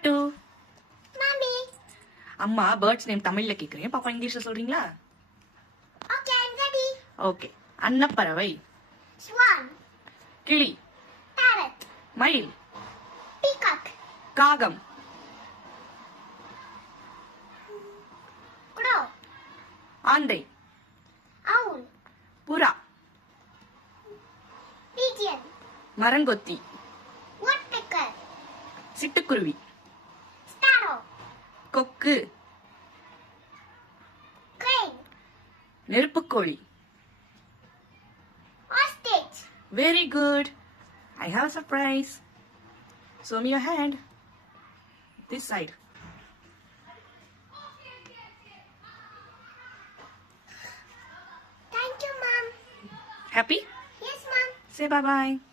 Pattu. Mommy. அம்மா birds name தமிழ்ல கேக்குறேன். பாப்பா இங்கிலீஷ்ல சொல்றீங்களா? Okay, I'm ready. ஓகே. அன்னப்பறவை. Swan. கிளி. Parrot. மயில். Peacock. காகம். Crow. ஆந்தை. Owl. புறா. Pigeon. மரங்கொத்தி. Woodpecker. சிட்டுக்குருவி. Sparrow. கொக்கு. Crane. நெருப்புக்கோழி. Ostrich. Very good. I have a surprise. Show me your hand. This side. Thank you, Mom. Happy? Yes, Mom. Say bye-bye.